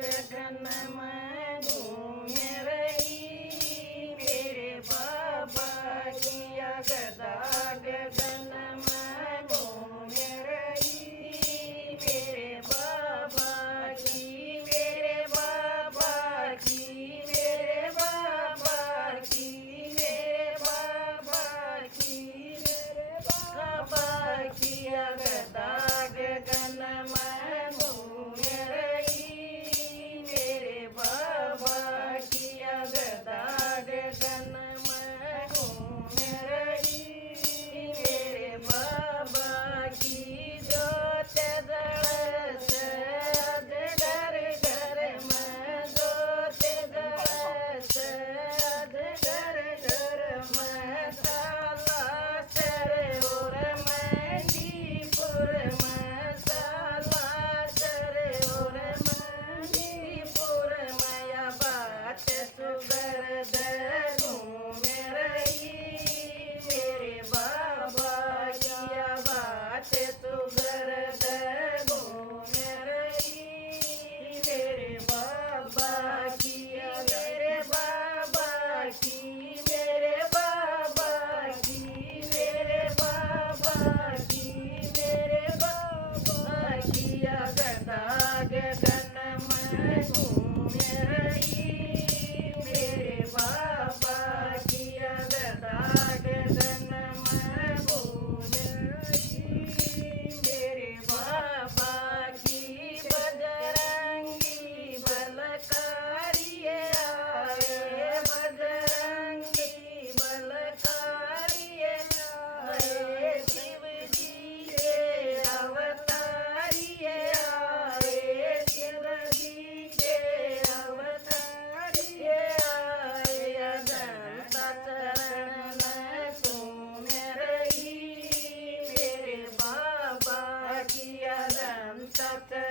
गगन में घूमे रही, मेरे बाबा किया गदा गगन में घूमे रही, मेरे बाबा की, मेरे बाबा की, मेरे बाबा की, मेरे बाबा की, मेरे बाबा किया गदा गगन में घूमे रही, मेरे बाबा किया गदा गगन में घूमे रही, मेरे बाबा की जोत जड़े से आज घर घर में, जोत जड़े से आज घर घर में, साला चरे और मेहंदीपुर में, साला चरे और मेहंदीपुर में, या बात सुगर दे घूमे रही, मेरे बाबा किया बात सुगर दे घूमे रही, मेरे बाबा किया, मेरे बाबा की, मेरे बाबा की, मेरे बाबा की, मेरे बाबा किया गदा गगन में घूमे रही, मेरे बाबा किया गदा गगन में घूमे रही, मेरे बाबा की बजरंगी बलकारिये आए, बजरंगी बलकारिये आए, शिव जी के अवतारिये आए, शिव जी के अवतारिये आए, अजंता चरण में घूमे रही, मेरे बाबा की अजंता चरण